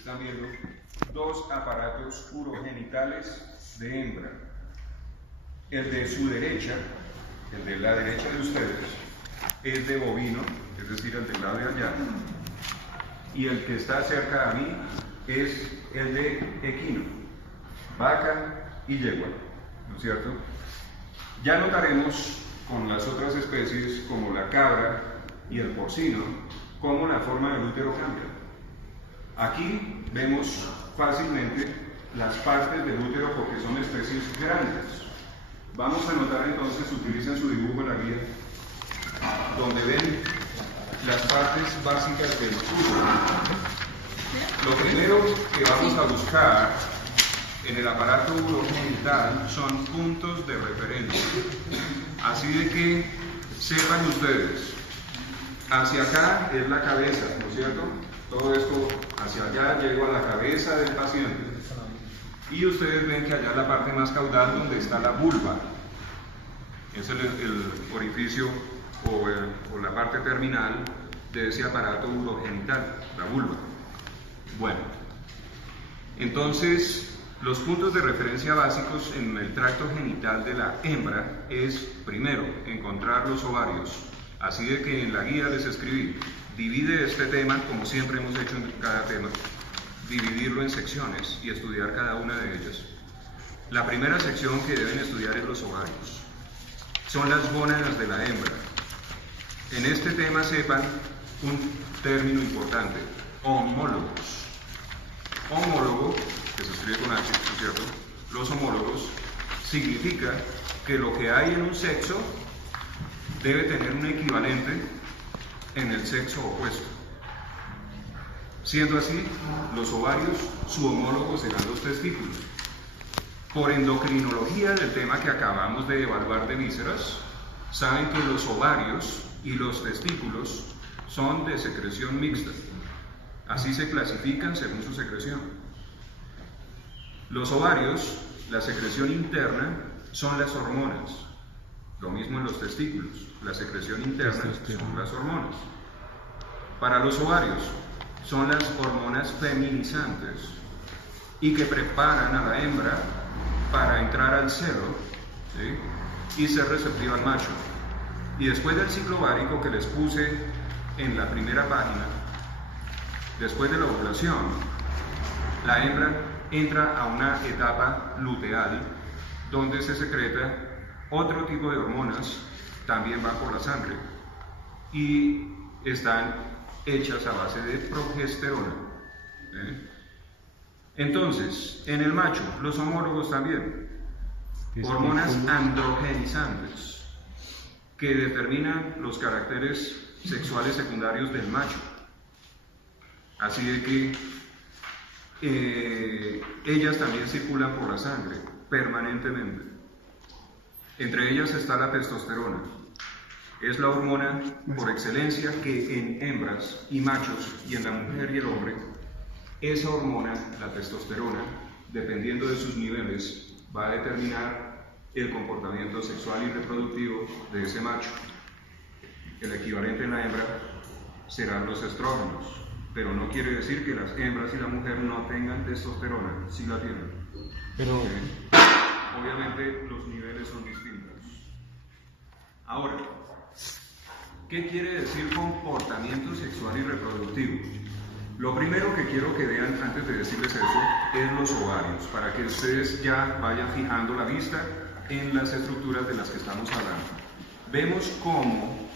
están viendo dos aparatos urogenitales de hembra. El de su derecha, el de la derecha de ustedes, es de bovino, es decir, el del lado de allá, y el que está cerca a mí es el de equino, vaca y yegua, ¿no es cierto? Ya notaremos con las otras especies, como la cabra y el porcino, cómo la forma del útero cambia. Aquí vemos fácilmente las partes del útero porque son especies grandes. Vamos a notar entonces, utilicen su dibujo en la guía, donde ven las partes básicas del útero. Lo primero que vamos a buscar en el aparato urogenital son puntos de referencia. Así de que sepan ustedes, hacia acá es la cabeza, ¿no es cierto? Todo esto hacia allá llegó a la cabeza del paciente. Y ustedes ven que allá es la parte más caudal donde está la vulva. Es el orificio o la parte terminal de ese aparato urogenital, la vulva. Bueno, entonces los puntos de referencia básicos en el tracto genital de la hembra es, primero, encontrar los ovarios. Así de que en la guía les escribí, divide este tema, como siempre hemos hecho en cada tema, dividirlo en secciones y estudiar cada una de ellas. La primera sección que deben estudiar es los ovarios. Son las gónadas de la hembra. En este tema sepan un término importante, homólogos. Homólogo, que se escribe con H, ¿no es cierto? Los homólogos significa que lo que hay en un sexo debe tener un equivalente en el sexo opuesto. Siendo así, los ovarios, su homólogo serán los testículos. Por endocrinología del tema que acabamos de evaluar de vísceras, saben que los ovarios y los testículos son de secreción mixta. Así se clasifican según su secreción. Los ovarios, la secreción interna, son las hormonas. Lo mismo en los testículos. La secreción interna son las hormonas. Para los ovarios, son las hormonas feminizantes y que preparan a la hembra para entrar al celo, ¿sí?, y ser receptiva al macho. Y después del ciclo ovárico que les puse en la primera página, después de la ovulación, la hembra entra a una etapa luteal donde se secreta otro tipo de hormonas, también van por la sangre y están hechas a base de progesterona. Entonces, en el macho, los homólogos también, hormonas androgenizantes que determinan los caracteres sexuales secundarios del macho. Así de que ellas también circulan por la sangre permanentemente. Entre ellas está la testosterona. Es la hormona por excelencia que en hembras y machos y en la mujer y el hombre, esa hormona, la testosterona, dependiendo de sus niveles, va a determinar el comportamiento sexual y reproductivo de ese macho. El equivalente en la hembra serán los estrógenos, pero no quiere decir que las hembras y la mujer no tengan testosterona, sí la tienen. Pero obviamente los niveles son distintos. Ahora, ¿qué quiere decir comportamiento sexual y reproductivo? Lo primero que quiero que vean antes de decirles eso es los ovarios, para que ustedes ya vayan fijando la vista en las estructuras de las que estamos hablando. Vemos cómo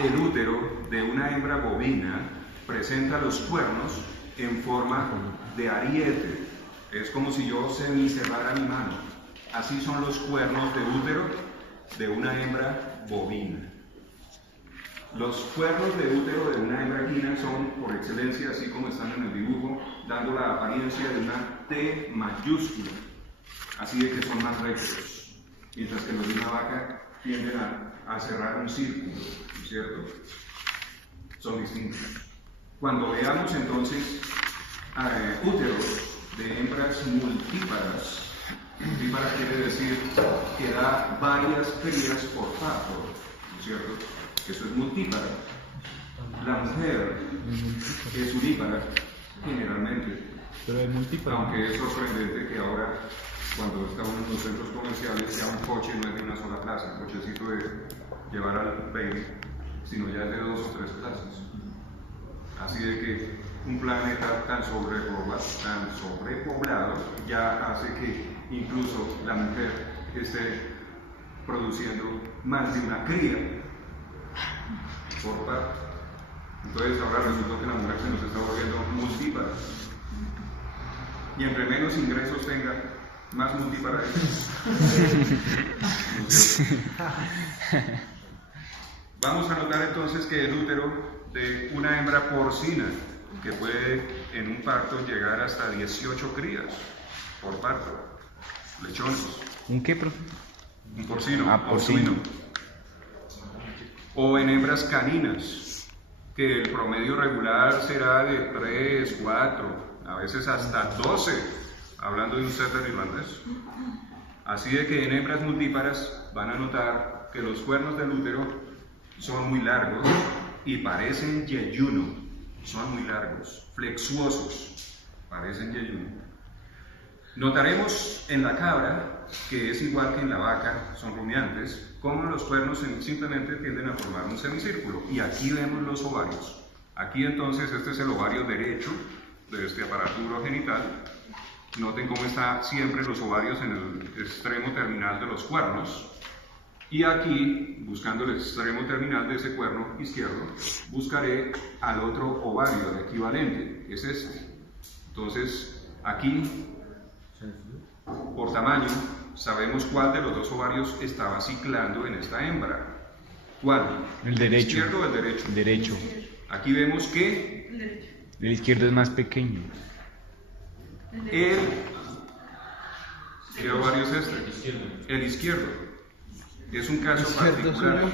el útero de una hembra bovina presenta los cuernos en forma de ariete. Es como si yo semicerrara mi mano. Así son los cuernos de útero de una hembra bovina. Los cuernos de útero de una hembra equina son, por excelencia, así como están en el dibujo, dando la apariencia de una T mayúscula. Así de que son más rectos, mientras que los de una vaca tienden a cerrar un círculo, ¿no es cierto? Son distintos. Cuando veamos entonces úteros de hembras multíparas, multípara quiere decir que da varias crías por parto, ¿no es cierto? Eso es multípara. La mujer es unípara, generalmente. Pero hay multíparos. Aunque es sorprendente que ahora, cuando está uno en los centros comerciales, ya un coche no es de una sola plaza, un cochecito de llevar al baby, sino ya es de 2 o 3 plazas. Así de que un planeta tan sobrepoblado ya hace que incluso la mujer esté produciendo más de una cría por parto. Entonces ahora resulta que la mujer se nos está volviendo multípara. Y entre menos ingresos tenga, más multípara es. Vamos a notar entonces que el útero de una hembra porcina, que puede en un parto llegar hasta 18 crías por parto, lechones. ¿Un qué, profe? Un porcino, porcino. O en hembras caninas, que el promedio regular será de 3, 4, a veces hasta 12, hablando de un setter irlandés. Así de que en hembras multíparas van a notar que los cuernos del útero son muy largos y parecen yeyuno, son muy largos, flexuosos, parecen yeyuno. Notaremos en la cabra, que es igual que en la vaca, son rumiantes, cómo los cuernos simplemente tienden a formar un semicírculo. Y aquí vemos los ovarios. Aquí entonces este es el ovario derecho de este aparato urogenital. Noten cómo están siempre los ovarios en el extremo terminal de los cuernos. Y aquí, buscando el extremo terminal de ese cuerno izquierdo, buscaré al otro ovario de equivalente, que es este. Entonces, aquí, por tamaño, sabemos cuál de los dos ovarios estaba ciclando en esta hembra. ¿Cuál? El derecho. ¿El izquierdo o el derecho? El derecho. Aquí vemos que El izquierdo es más pequeño. ¿Qué ovario es este? El izquierdo. Es un caso particular.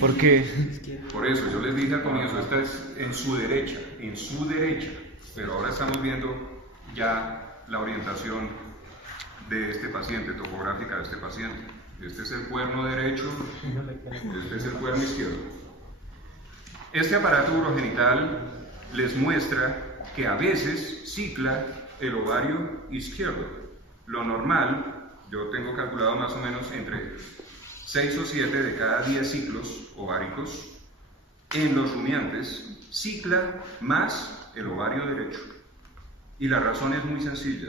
¿Por qué? Por eso, yo les dije al comienzo, esta es en su derecha, pero ahora estamos viendo ya la orientación de este paciente, topográfica de este paciente. Este es el cuerno derecho, este es el cuerno izquierdo. Este aparato urogenital les muestra que a veces cicla el ovario izquierdo. Lo normal, yo tengo calculado más o menos entre 6 o 7 de cada 10 ciclos ováricos en los rumiantes, cicla más el ovario derecho. Y la razón es muy sencilla,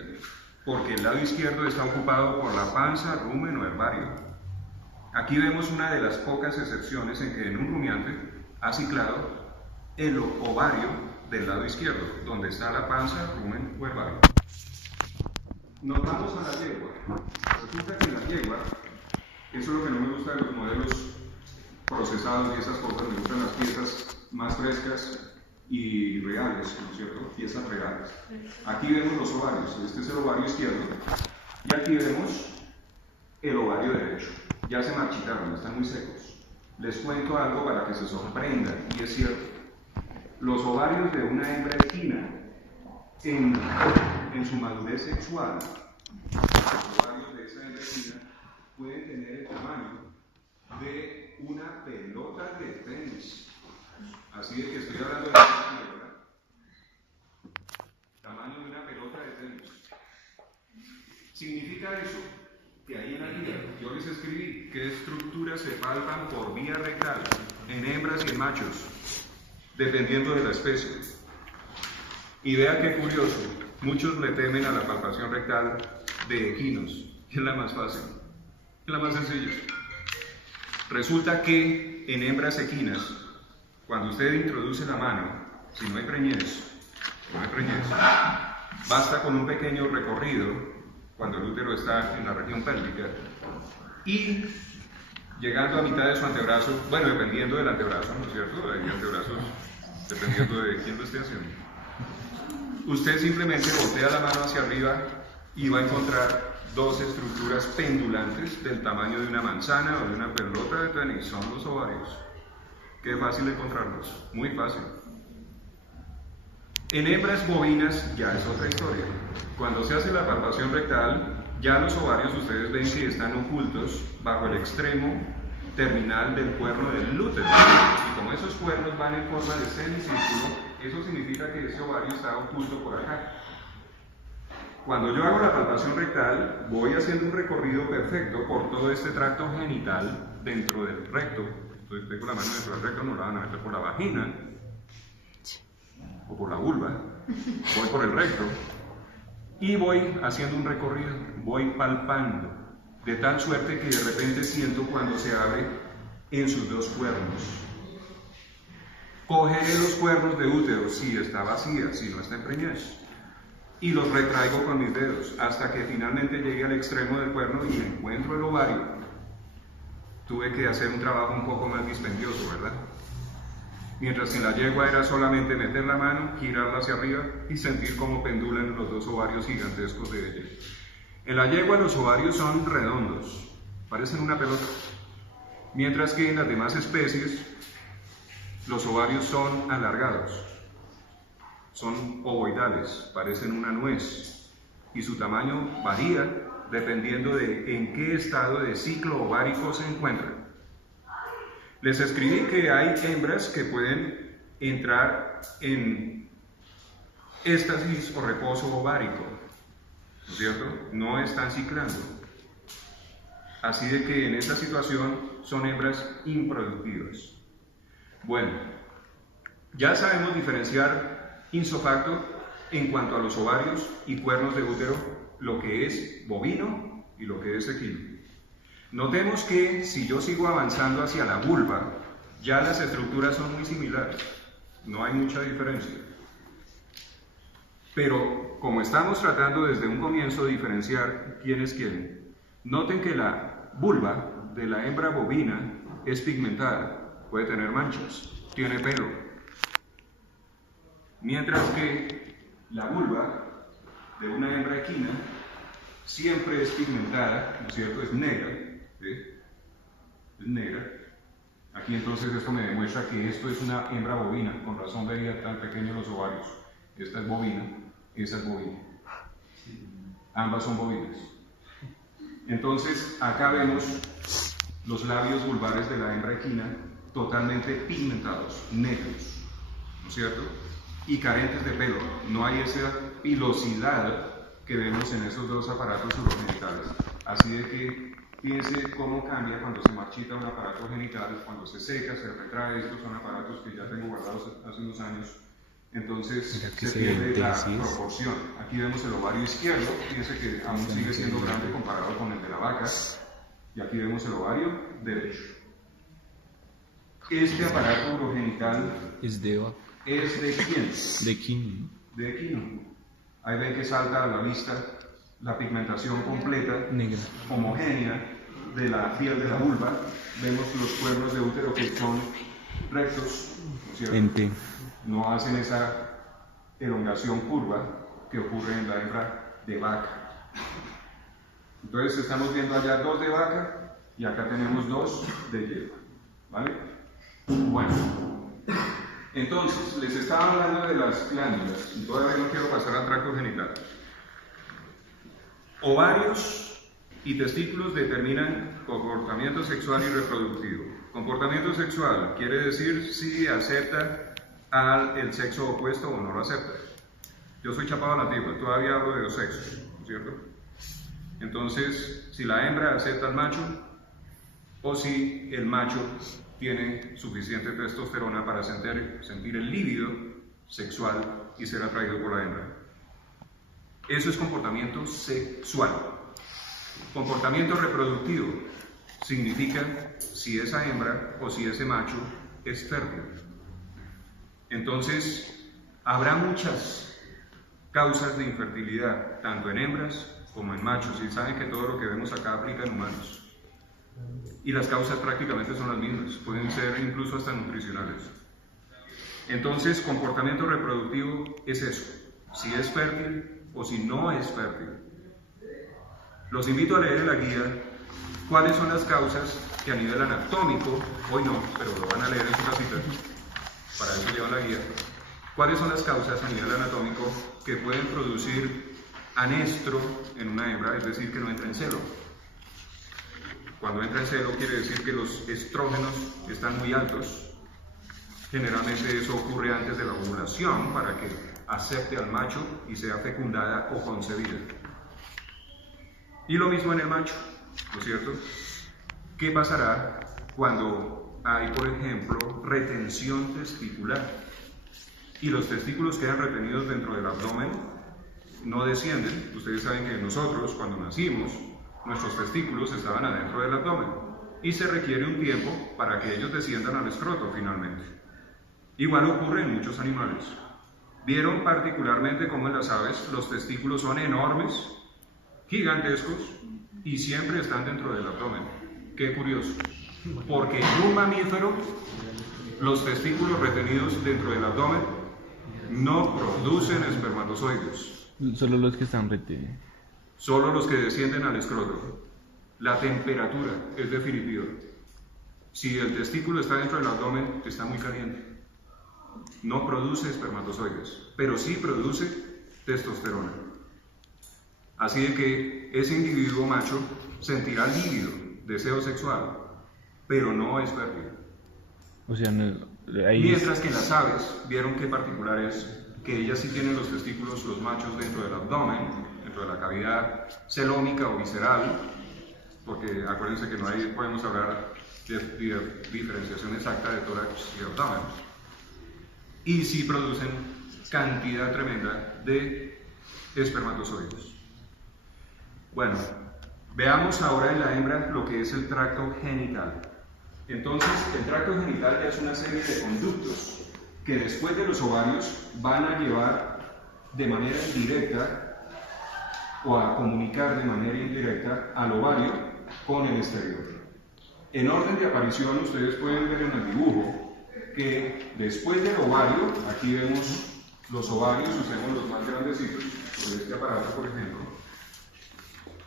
porque el lado izquierdo está ocupado por la panza, rumen o herbario. Aquí vemos una de las pocas excepciones en que en un rumiante ha ciclado el ovario del lado izquierdo, donde está la panza, rumen o herbario. Nos vamos a la yegua. Resulta que en la yegua, eso es lo que no me gusta de los modelos procesados y esas cosas, me gustan las piezas más frescas y reales, ¿no es cierto? Piezas reales. Aquí vemos los ovarios, este es el ovario izquierdo, y aquí vemos el ovario derecho. Ya se marchitaron, están muy secos. Les cuento algo para que se sorprendan, y es cierto. Los ovarios de una hembra equina, en su madurez sexual, los ovarios de esa hembra equina pueden tener el tamaño de una pelota de tenis. Así de que estoy hablando de tamaño de una pelota de tenis. Significa eso que ahí en la guía yo les escribí qué estructuras se palpan por vía rectal en hembras y en machos, dependiendo de la especie. Y vea qué curioso, muchos le temen a la palpación rectal de equinos, que es la más fácil, es la más sencilla. Resulta que en hembras equinas, cuando usted introduce la mano, si no hay preñez, basta con un pequeño recorrido, cuando el útero está en la región pélvica, y llegando a mitad de su antebrazo, bueno, dependiendo del antebrazo, ¿no es cierto? Hay antebrazos dependiendo de quién lo esté haciendo. Usted simplemente voltea la mano hacia arriba y va a encontrar dos estructuras pendulantes del tamaño de una manzana o de una pelota de tenis, son los ovarios. Qué fácil encontrarlos, muy fácil. En hembras bovinas ya es otra historia. Cuando se hace la palpación rectal, ya los ovarios ustedes ven que están ocultos bajo el extremo terminal del cuerno del útero. Y como esos cuernos van en forma de semicírculo, Eso significa que ese ovario está justo por acá. Cuando yo hago la palpación rectal, voy haciendo un recorrido perfecto por todo este tracto genital dentro del recto. Entonces tengo la mano dentro del recto, no la van a meter por la vagina o por la vulva, voy por el recto y voy haciendo un recorrido, voy palpando, de tal suerte que de repente siento cuando se abre en sus dos cuernos. Cogeré los cuernos de útero si está vacía, si no está empreñada, y los retraigo con mis dedos hasta que finalmente llegue al extremo del cuerno y encuentro el ovario. Tuve que hacer un trabajo un poco más dispendioso, ¿verdad? Mientras que en la yegua era solamente meter la mano, girarla hacia arriba y sentir cómo pendulan los dos ovarios gigantescos de ella. En la yegua los ovarios son redondos, parecen una pelota, mientras que en las demás especies los ovarios son alargados, son ovoidales, parecen una nuez, y su tamaño varía dependiendo de en qué estado de ciclo ovárico se encuentran. Les escribí que hay hembras que pueden entrar en éstasis o reposo ovárico, ¿no es cierto? No están ciclando. Así de que en esta situación son hembras improductivas. Bueno, ya sabemos diferenciar insofacto en cuanto a los ovarios y cuernos de útero, lo que es bovino y lo que es equino. Notemos que si yo sigo avanzando hacia la vulva, ya las estructuras son muy similares, no hay mucha diferencia. Pero como estamos tratando desde un comienzo de diferenciar quién es quién, noten que la vulva de la hembra bovina es pigmentada, puede tener manchas, tiene pelo, mientras que la vulva de una hembra equina siempre es pigmentada, ¿no es cierto? Es negra, ¿sí? Es negra. Aquí entonces esto me demuestra que esto es una hembra bovina, con razón veía tan pequeños los ovarios. Esta es bovina, esa es bovina. Ambas son bovinas. Entonces acá vemos los labios vulvares de la hembra equina totalmente pigmentados, negros, ¿no es cierto? Y carentes de pelo. No hay esa pilosidad que vemos en esos dos aparatos urogenitales. Así de que piense cómo cambia cuando se marchita un aparato genital, cuando se seca, se retrae. Estos son aparatos que ya tengo guardados hace unos años. Entonces se pierde la proporción. Aquí vemos el ovario izquierdo, piense que aún sigue siendo grande comparado con el de la vaca. Y aquí vemos el ovario derecho. Este aparato urogenital Es de vaca. ¿es de quién? De equino. De equino. Ahí ven que salta a la vista la pigmentación completa, Negra. homogénea de la piel de la vulva. Vemos los cuernos de útero que son rectos, ¿no es cierto? Ente. No hacen esa elongación curva que ocurre en la hembra de vaca. Entonces estamos viendo allá dos de vaca y acá tenemos dos de yegua, ¿vale? Bueno, entonces les estaba hablando de las glándulas y todavía no quiero pasar al tracto genital. Ovarios y testículos determinan comportamiento sexual y reproductivo. Comportamiento sexual quiere decir si acepta al sexo opuesto o no lo acepta. Yo soy chapado a la antigua, todavía hablo de los sexos, ¿no es cierto? Entonces, si la hembra acepta al macho o si el macho tiene suficiente testosterona para sentir el líbido sexual y ser atraído por la hembra. Eso es comportamiento sexual. Comportamiento reproductivo significa si esa hembra o si ese macho es fértil. Entonces, habrá muchas causas de infertilidad, tanto en hembras como en machos, y saben que todo lo que vemos acá aplica en humanos. Y las causas prácticamente son las mismas, pueden ser incluso hasta nutricionales. Entonces, comportamiento reproductivo es eso, si es fértil o si no es fértil. Los invito a leer en la guía cuáles son las causas que a nivel anatómico, hoy no, pero lo van a leer en su casita, para eso llevan la guía, cuáles son las causas a nivel anatómico que pueden producir anestro en una hembra, es decir, que no entra en celo. Cuando entra en celo quiere decir que los estrógenos están muy altos Generalmente eso ocurre antes de la ovulación para que acepte al macho y sea fecundada o concebida. Y lo mismo en el macho, ¿no es cierto? ¿Qué pasará cuando hay, por ejemplo, retención testicular? Y los testículos quedan retenidos dentro del abdomen, no descienden. Ustedes saben que nosotros, cuando nacimos, nuestros testículos estaban adentro del abdomen y se requiere un tiempo para que ellos desciendan al escroto finalmente. Igual ocurre en muchos animales. Vieron particularmente cómo en las aves los testículos son enormes, gigantescos, y siempre están dentro del abdomen. Qué curioso, porque en un mamífero los testículos retenidos dentro del abdomen no producen espermatozoides. Solo los que están retenidos. Solo los que descienden al escroto. La temperatura es definitiva. Si el testículo está dentro del abdomen, está muy caliente. No produce espermatozoides, pero sí produce testosterona. Así de que ese individuo macho sentirá líbido, deseo sexual, pero no es fértil. O sea, no, ahí Mientras que las aves, vieron qué particular es que ellas sí tienen los testículos, los machos, dentro del abdomen, dentro de la cavidad celómica o visceral, porque acuérdense que no hay, podemos hablar de diferenciación exacta de tórax y abdomen, y sí producen cantidad tremenda de espermatozoides. Bueno, veamos ahora en la hembra lo que es el tracto genital. Entonces, el tracto genital ya es una serie de conductos que después de los ovarios van a llevar de manera indirecta o a comunicar de manera indirecta al ovario con el exterior. En orden de aparición, ustedes pueden ver en el dibujo que después del ovario, aquí vemos los ovarios, usemos los más grandecitos, por este aparato por ejemplo.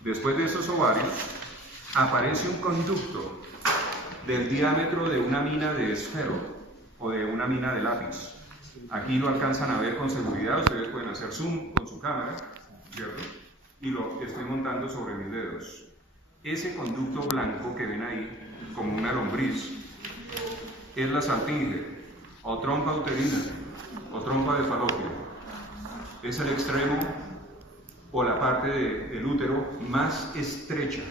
Después de esos ovarios, aparece un conducto del diámetro de una mina de esfero o de una mina de lápiz. Aquí lo alcanzan a ver con seguridad, ustedes pueden hacer zoom con su cámara, ¿cierto? Y lo estoy montando sobre mis dedos. Ese conducto blanco que ven ahí, como una lombriz, es la salpinge, o trompa uterina, o trompa de falopio. Es el extremo o la parte del útero más estrecha,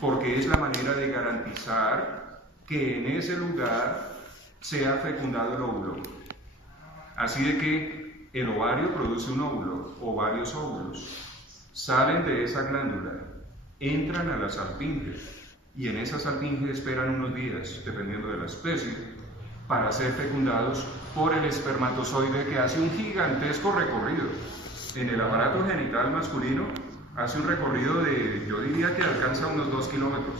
porque es la manera de garantizar que en ese lugar sea fecundado el óvulo. Así de que el ovario produce un óvulo o varios óvulos, salen de esa glándula, entran a la salpinge y en esa salpinge esperan unos días, dependiendo de la especie, para ser fecundados por el espermatozoide, que hace un gigantesco recorrido. En el aparato genital masculino hace un recorrido de, yo diría que alcanza unos 2 kilómetros.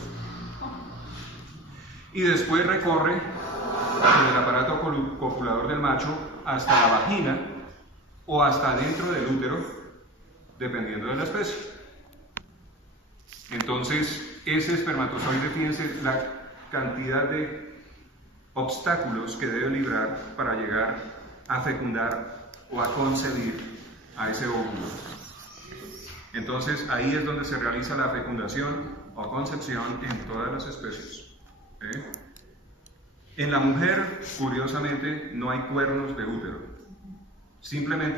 Y después recorre en el aparato copulador del macho hasta la vagina o hasta dentro del útero, dependiendo de la especie. Entonces, ese espermatozoide, fíjense la cantidad de obstáculos que debe librar para llegar a fecundar o a concebir a ese óvulo. Entonces, ahí es donde se realiza la fecundación o concepción en todas las especies. En la mujer, curiosamente, no hay cuernos de útero. Simplemente